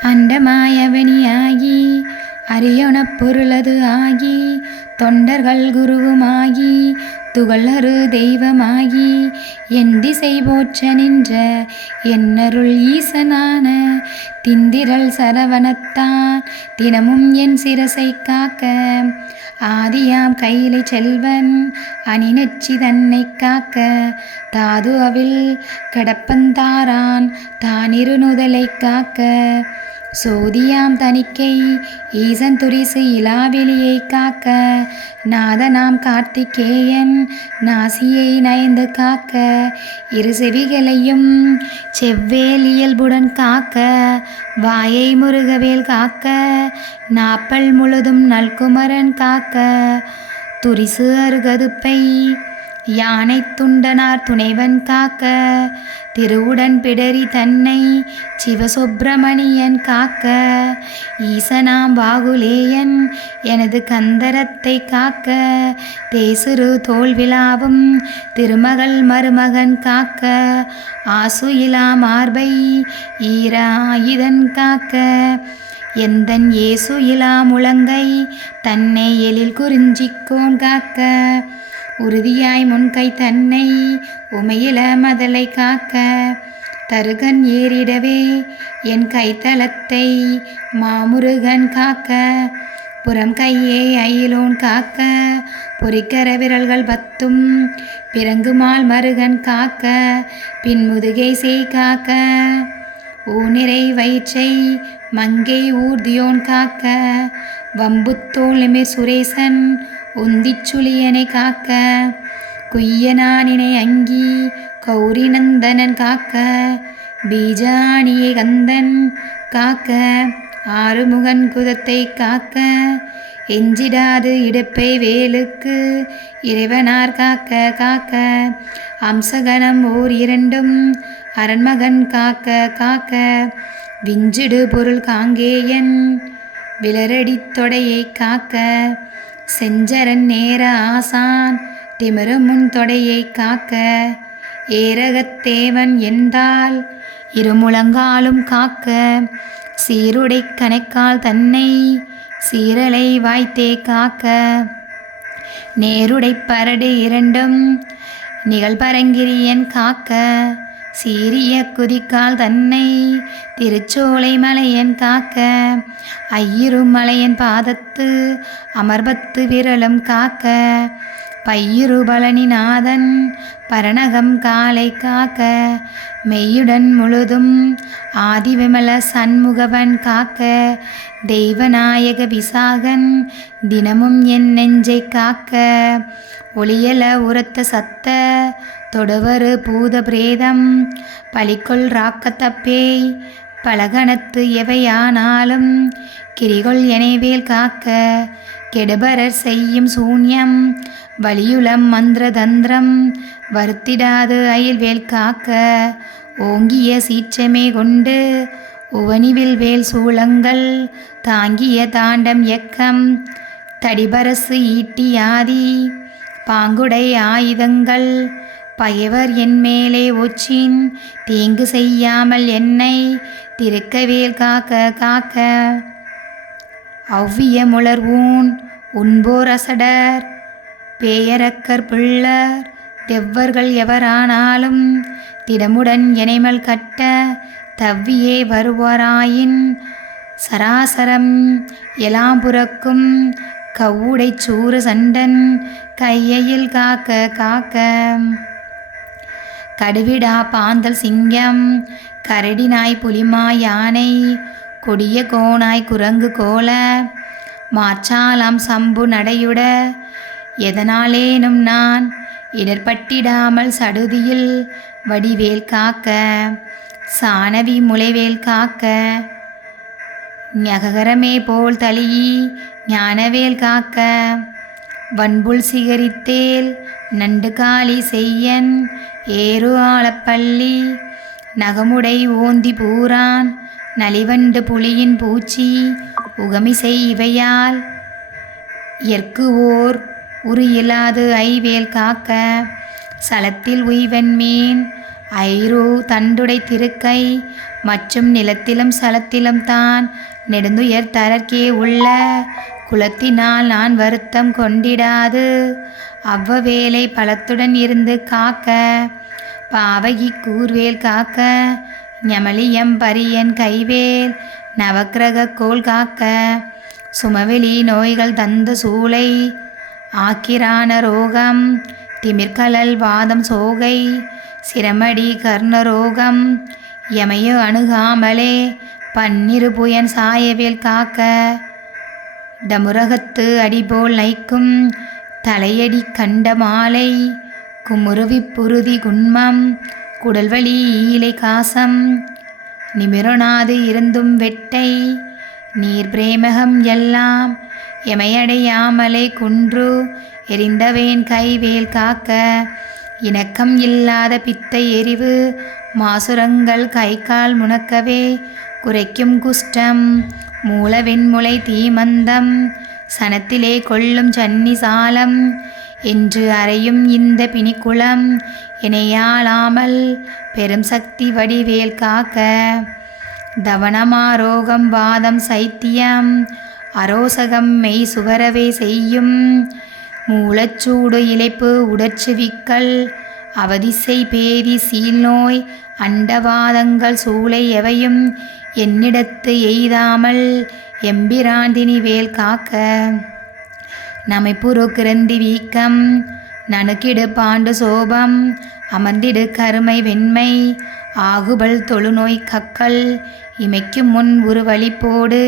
அண்டமாயவனியாகி அரியொணப் பொருளது ஆகி தொண்டர்கள் குருவுமாகி துகளறு தெய்வமாகி என் திசை போற்ற நின்ற என்னருள் ஈசனான திந்திரள் சரவணத்தான் தினமும் என் சிரசை காக்க ஆதியாம் கையிலை செல்வன் அணிநெச்சி தன்னை காக்க தாது அவில் கடப்பந்தாரான் தானிரு நுதலை காக்க சோதியாம் தணிக்கை ஈசன் துரிசு இலாவெளியை காக்க நாதனாம் கார்த்திகேயன் நாசியை நயந்து காக்க இரு செவிகளையும் செவ்வேல் இயல்புடன் காக்க வாயை முருகவேல் காக்க நாப்பல் முழுதும் நல்குமரன் காக்க துரிசு அருகதுப்பை யானை துண்டனார் துணைவன் காக்க திருவுடன் பிடரி தன்னை சிவசுப்பிரமணியன் காக்க ஈசனாம் வாகுலேயன் எனது கந்தரத்தை காக்க தேசுரு தோல்விழாவும் திருமகள் மருமகன் காக்க ஆசுயிலா மார்பை ஈராயுதன் காக்க எந்தன் ஏசு இலா முழங்கை தன்னை எழில் குறிஞ்சிக்கோன் காக்க உறுதியாய் முன்கை தன்னை உமையில மதலை காக்க தருகன் ஏறிடவே என் கைத்தலத்தை மாமுருகன் காக்க புறம் கையே அயிலோன் காக்க பொறிக்கர விரல்கள் பத்தும் பிறங்குமால் மருகன் காக்க பின்முதுகை செய் காக்க ஊனிறை வயிற்றை மங்கை ஊர்தியோன் காக்க வம்புத்தோளிமே சுரேசன் உந்திச்சுளியனை காக்க குய்யனானினை அங்கி கௌரி நந்தனன் காக்க பீஜாணியை கந்தன் காக்க ஆறுமுகன் குதத்தை காக்க எஞ்சிடாது இடுப்பை வேலுக்கு இறைவனார் காக்க காக்க அம்சகணம் ஓர் இரண்டும் அரண்மகன் காக்க காக்க விஞ்சிடு பொருள் காங்கேயன் விளரடி தொடையை காக்க செஞ்சரன் நேர ஆசான் திமிரு முன் தொடையை காக்க ஏரகத்தேவன் என்றால் இருமுழங்காலும் காக்க சீருடை கணைக்கால் தன்னை சீரலை வாய்த்தே காக்க நேருடை பரடு இரண்டும் நிகழ்பரங்கிரியன் காக்க சீரிய குதிக்கால் தன்னை திருச்சோலை மலையன் காக்க ஐயிரும் மலையன் பாதத்து அமர்பத்து விரலும் காக்க பையிரு பழனிநாதன் பரணகம் காலை காக்க மெய்யுடன் முழுதும் ஆதிவிமல சண்முகவன் காக்க தெய்வநாயக விசாகன் தினமும் என் நெஞ்சை காக்க ஒளியல உரத்த சத்த தொடுவரு பூத பிரேதம் பலிக்கொள் ராக்கத்தப்பேய் பலகணத்து எவையானாலும் கிரிகொள் எனைவேல் காக்க கெடுபரர் செய்யும் சூன்யம் வலியுளம் மந்திர தந்திரம் வருத்திடாது அயில்வேல் காக்க ஓங்கிய சீற்றமே கொண்டு உவனிவில் வேல் சூளங்கள் தாங்கிய தாண்டம் எக்கம் தடிபரசு ஈட்டியாதி பாங்குடை ஆயுதங்கள் பயவர் என் மேலே ஒச்சின் தீங்கு செய்யாமல் என்னை திருக்கவேல் காக்க காக்க அவ்விய முளர்வூன் உண்போர் அசடர் பேயரக்கர் பிள்ளர் தெவ்வர்கள் எவரானாலும் திடமுடன் எனைமல் கட்ட தவ்வியே வருவாராயின் சராசரம் எலாம் புறக்கும் கவ்வுடை சூர சண்டன் கையில் காக்க காக்க கடுவிடா பாந்தல் சிங்கம் கரடினாய் புலிமாய் யானை கொடிய கோனாய் குரங்கு கோல மாற்றாலாம் சம்பு நடையுட எதனாலேனும் நான் இடர்பட்டிடாமல் சடுதியில் வடிவேல் காக்க சானவி முளைவேல் காக்க ஞகரமே போல் தளியி ஞானவேல் காக்க வன்புல் சிகரித்தேல் நண்டு காளி செய்யன் ஏறு ஆளப்பள்ளி நகமுடை ஓந்தி பூரான் நலிவண்டு புலியின் பூச்சி உகமிசை இவையால் எற்கு ஓர் உரு இல்லாது ஐவேல் காக்க சலத்தில் உய்வன் மீன் ஐரு தண்டுடை திருக்கை மற்றும் நிலத்திலும் சலத்திலும் தான் நெடுந்துயர் தரற்கே உள்ள குலத்தினால் நான் வருத்தம் கொண்டிடாது அவ்வவேளை பலத்துடன் இருந்து காக்க பாவகி கூர்வேல் காக்க ஞமலியம் பரியன் கைவேல் நவக்கிரக கோல் காக்க சுமவெளி நோய்கள் தந்த சூளை ஆக்கிரான ரோகம் திமிர்கலல் வாதம் சோகை சிரமடி கர்ணரோகம் எமையோ அணுகாமலே பன்னிரு புயன் சாயவேல் காக்க டமுரகத்து அடிபோல் நைக்கும் தலையடி கண்ட மாலை குமுருவி புருதி குன்மம் குடல்வழி ஈலை காசம் நிமிரொணாது இருந்தும் வெட்டை நீர் பிரேமகம் எல்லாம் எமையடையாமலை குன்று எரிந்தவேன் கைவேல் காக்க இணக்கம் இல்லாத பித்தை எரிவு மாசுரங்கள் கை கால் முணக்கவே குறைக்கும் குஷ்டம் மூலவெண்முளை தீமந்தம் சனத்திலே கொள்ளும் சன்னி சாலம் என்று அறையும் இந்த பிணிக்குளம் இணையாளாமல் பெரும் சக்தி வடிவேல் காக்க தவனமாரோகம் வாதம் சைத்தியம் அரோசகம் மெய் சுவரவே செய்யும் மூலச்சூடு இழைப்பு உடற்சுவிக்கல் அவதிசை பேதி சீல்நோய் அண்டவாதங்கள் சூளை எவையும் என்னிடத்து எய்தாமல் எம்பிராந்தினி வேல் காக்க நமைப்புரு கிரந்தி வீக்கம் நணுக்கிடு பாண்டு சோபம் அமர்ந்திடு கருமை வெண்மை ஆகுபல் தொழுநோய் கக்கல் இமைக்கும் முன் உருவழிப்போடு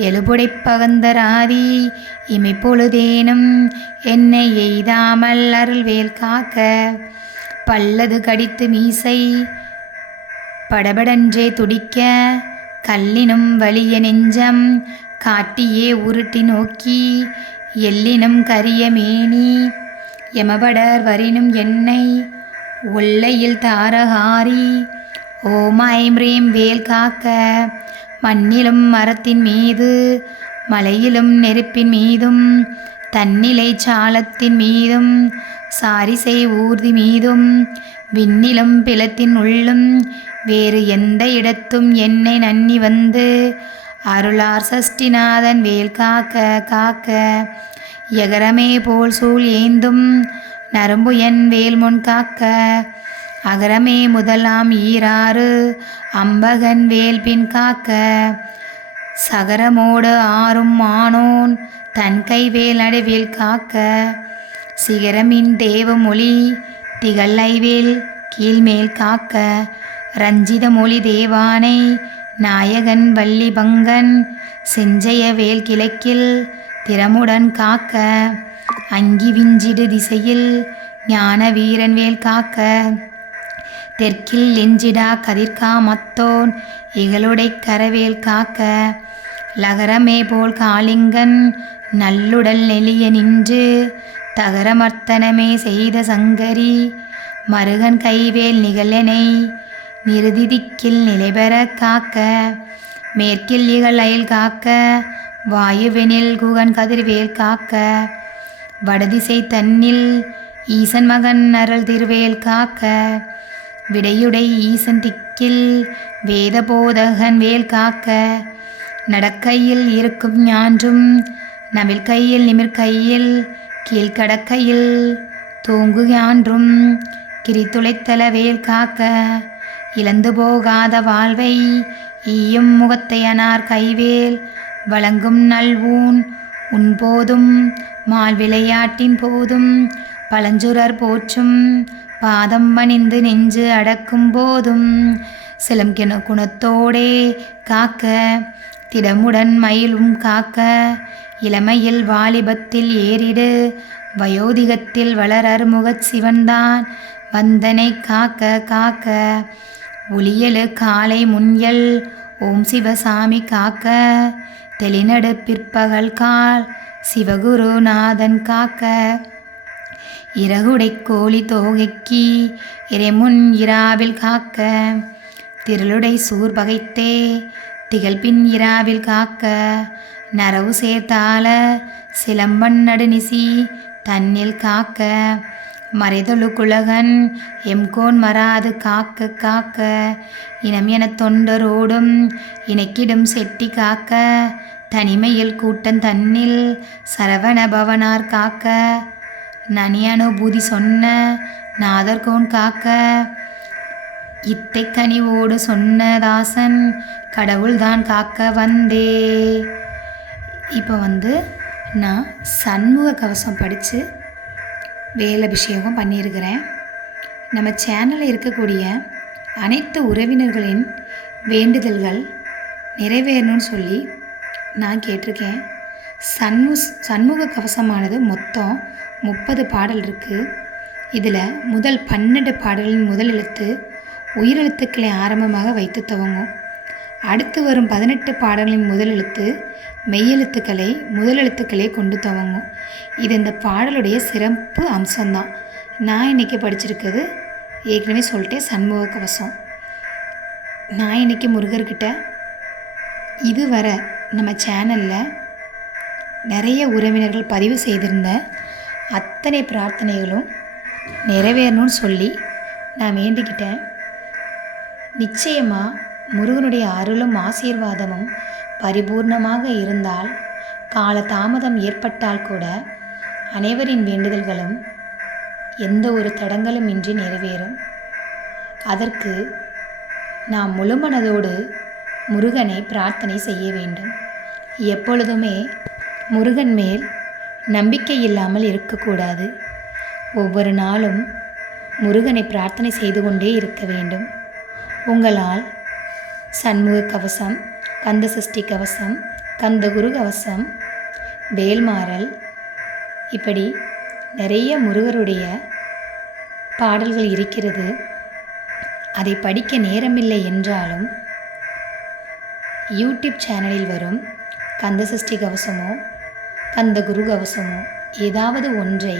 எழுபுடை பகந்தராதி இமைப்பொழுதேனும் என்னை எய்தாமல் அருள்வேல் காக்க பல்லது கடித்து மீசை படபடன்றே துடிக்க கல்லினும் வலிய நெஞ்சம் காட்டியே உருட்டி நோக்கி எல்லினும் கரிய மேனி எமபடர் வரினும் என்னை ஒல்லையில் தாரகாரி ஓம் ஐம் ரீம் வேல் காக்க மண்ணிலும் மரத்தின் மீது மலையிலும் நெருப்பின் மீதும் தன்னிலை சாலத்தின் மீதும் சாரிசை ஊர்தி மீதும் விண்ணிலும் பிளத்தின் உள்ளும் வேறு எந்த இடத்தும் என்னை நன்னி வந்து அருளார் சஷ்டிநாதன் வேல் காக்க காக்க எகரமே போல் சூழ் ஏந்தும் நரம்பு என் வேல் முன் காக்க அகரமே முதலாம் ஈராறு அம்பகன் வேல் பின் காக்க சகரமோடு ஆறும் ஆனோன் தன் கைவேல் நடுவேல் காக்க சிகரமின் தேவமொழி திகழ் ஐவேல் கீழ்மேல் காக்க ரஞ்சித மொழி தேவானை நாயகன் வள்ளி பங்கன் செஞ்சய வேல் கிழக்கில் திறமுடன் காக்க அங்கி விஞ்சிடு திசையில் ஞான வீரன் வேல் காக்க தெற்கில் எஞ்சிடா கதிர்கா மத்தோன் இகழுடை கரவேல் காக்க லகரமே போல் காளிங்கன் நல்லுடல் நெளிய நின்று தகரமர்த்தனமே செய்த சங்கரி மருகன் கைவேல் நிகழனை நிருதிதிக்கில் நிலைபெற காக்க மேற்கில் இகழ் அயல் காக்க வாயுவெனில் குகன் கதிர்வேல் காக்க வடதிசை தன்னில் ஈசன் மகன் அருள் திருவேல் காக்க விடையுடை ஈசன் திக்கில் வேத போதகன் வேல் காக்க நடக்கையில் இருக்கும் ஞான்றும் நவில் கையில் நிமிர்கையில் கீழ்கடக்கையில் தூங்கு ஞான்றும் கிரித்துளைத்தல வேல் காக்க இழந்து போகாத வாழ்வை ஈயும் முகத்தையனார் கைவேல் வழங்கும் நல்வூன் உன்போதும் மால் விளையாட்டின் போதும் பழஞ்சுரர் போற்றும் பாதம் பணிந்து நெஞ்சு அடக்கும் போதும் சிலம் குணத்தோடே காக்க திடமுடன் மயிலும் காக்க இளமையில் வாலிபத்தில் ஏறிடு வயோதிகத்தில் வளரர் முகச் சிவன்தான் வந்தனை காக்க காக்க ஒளியலு காலை முன்யல் ஓம் சிவசாமி காக்க தெளிநடு பிற்பகல் கால் சிவகுருநாதன் காக்க இறகுடை கோழி தோகைக்கு இறைமுன் இராவில் காக்க திருளுடை சூர் பகைத்தே திகழ்பின் இராவில் காக்க நரவு சேர்த்தால சிலம்பன் நடுநிசி தன்னில் காக்க மறைதொழு குலகன் எம்கோன் மறாது காக்க காக்க இனம் எனத் தொண்டரோடும் இணைக்கிடும் செட்டி காக்க தனிமையில் கூட்டம் தன்னில் சரவண பவனார் காக்க நனி அனுபூதி சொன்ன நாதர்கோன் காக்க இத்தை கனிவோடு சொன்ன தாசன் கடவுள்தான் காக்க வந்தே. இப்போ நான் சண்முக கவசம் படித்து வேல் அபிஷேகம் பண்ணியிருக்கிறேன். நம்ம சேனலில் இருக்கக்கூடிய அனைத்து உறவினர்களின் வேண்டுதல்கள் நிறைவேறணும்னு சொல்லி நான் கேட்டிருக்கேன். சண்முக கவசமானது மொத்தம் 30 பாடல் இருக்குது. இதில் முதல் 12 பாடல்களின் முதல் எழுத்து உயிரெழுத்துக்களை ஆரம்பமாக வைத்து துவங்கும். அடுத்து வரும் 18 பாடல்களின் முதல் எழுத்து மெய்யெழுத்துக்களை முதலெழுத்துக்களை கொண்டு துவங்கும். இது இந்த பாடலுடைய சிறப்பு அம்சம்தான். நான் இன்றைக்கி படிச்சிருக்கிறது ஏற்கனவே சொல்லிட்டேன், சண்முக கவசம். நான் இன்றைக்கி முருகர்கிட்ட இதுவரை நம்ம சேனலில் நிறைய உறவினர்கள் பதிவு செய்திருந்த அத்தனை பிரார்த்தனைகளும் நிறைவேறணும்னு சொல்லி நான் வேண்டிக்கிட்டேன். நிச்சயமாக முருகனுடைய அருளும் ஆசீர்வாதமும் பரிபூர்ணமாக இருந்தால் கால தாமதம் ஏற்பட்டால் கூட அனைவரின் வேண்டுதல்களும் எந்த ஒரு தடங்களும் இன்றி நிறைவேறும். அதற்கு நாம் முழுமனதோடு முருகனை பிரார்த்தனை செய்ய வேண்டும். எப்பொழுதுமே முருகன் மேல் நம்பிக்கை இல்லாமல் இருக்கக்கூடாது. ஒவ்வொரு நாளும் முருகனை பிரார்த்தனை செய்து கொண்டே இருக்க வேண்டும். உங்களால் சண்முக கவசம், கந்த சஷ்டி கவசம், கந்தகுரு கவசம், வேல்மாறல், இப்படி நிறைய முருகருடைய பாடல்கள் இருக்கிறது. அதை படிக்க நேரமில்லை என்றாலும் யூடியூப் சேனலில் வரும் கந்த சஷ்டி கவசமோ கந்தகுரு கவசமோ ஏதாவது ஒன்றை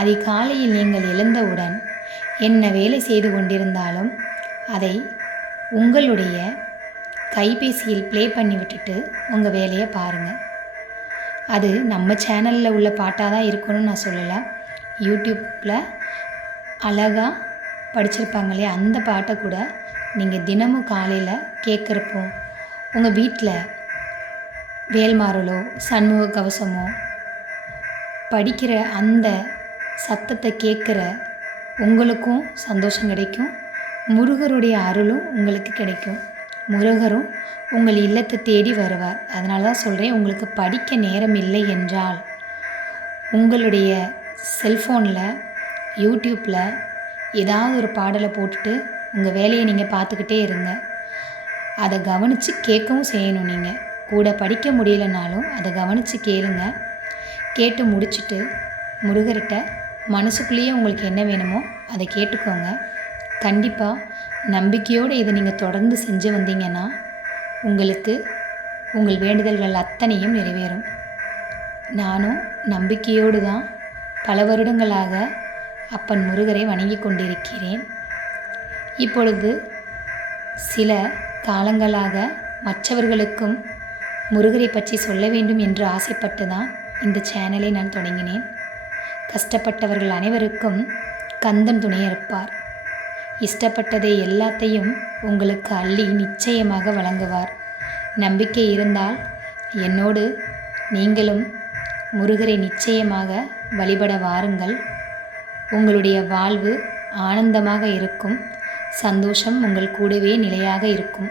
அதிகாலையில் நீங்கள் எழுந்தவுடன் என்ன வேலை செய்து கொண்டிருந்தாலும் அதை உங்களுடைய கைபேசியில் ப்ளே பண்ணி விட்டுட்டு உங்கள் வேலையை பாருங்கள். அது நம்ம சேனலில் உள்ள பாட்டாக தான் இருக்கணும்னு நான் சொல்லலை. யூடியூப்பில் அழகாக படிச்சிருப்பாங்க இல்லையா, அந்த பாட்டை கூட நீங்கள் தினமும் காலையில் கேட்குறப்போ உங்கள் வீட்டில் வேல்மாறலோ சண்முக கவசமோ படிக்கிற அந்த சத்தத்தை கேட்குற உங்களுக்கும் சந்தோஷம் கிடைக்கும். முருகருடைய அருளும் உங்களுக்கு கிடைக்கும். முருகரும் உங்கள் இல்லத்தை தேடி வருவார். அதனால தான் சொல்கிறேன், உங்களுக்கு படிக்க நேரம் இல்லை என்றால் உங்களுடைய செல்ஃபோனில் யூடியூப்பில் ஏதாவது ஒரு பாடலை போட்டுட்டு உங்கள் வேலையை நீங்கள் பார்த்துக்கிட்டே இருங்க. அதை கவனித்து கேட்கவும் செய்யணும். நீங்கள் கூட படிக்க முடியலைனாலும் அதை கவனித்து கேளுங்க. கேட்டு முடிச்சுட்டு முருகர்கிட்ட மனசுக்குள்ளேயே உங்களுக்கு என்ன வேணுமோ அதை கேட்டுக்கோங்க. கண்டிப்பாக நம்பிக்கையோடு இதை நீங்கள் தொடர்ந்து செஞ்சு வந்தீங்கன்னா உங்களுக்கு உங்கள் வேண்டுதல்கள் அத்தனையும் நிறைவேறும். நானும் நம்பிக்கையோடு தான் பல வருடங்களாக அப்பன் முருகரை வணங்கி கொண்டிருக்கிறேன். இப்பொழுது சில காலங்களாக மற்றவர்களுக்கும் முருகரை பற்றி சொல்ல வேண்டும் என்று ஆசைப்பட்டு தான் இந்த சேனலை நான் தொடங்கினேன். கஷ்டப்பட்டவர்கள் அனைவருக்கும் கந்தன் துணை இருப்பார். இஷ்டப்பட்டதை எல்லாத்தையும் உங்களுக்கு அள்ளி நிச்சயமாக வழங்குவார். நம்பிக்கை இருந்தால் என்னோடு நீங்களும் முருகரை நிச்சயமாக வழிபட வாருங்கள். உங்களுடைய வாழ்வு ஆனந்தமாக இருக்கும். சந்தோஷம் உங்கள் கூடவே நிலையாக இருக்கும்.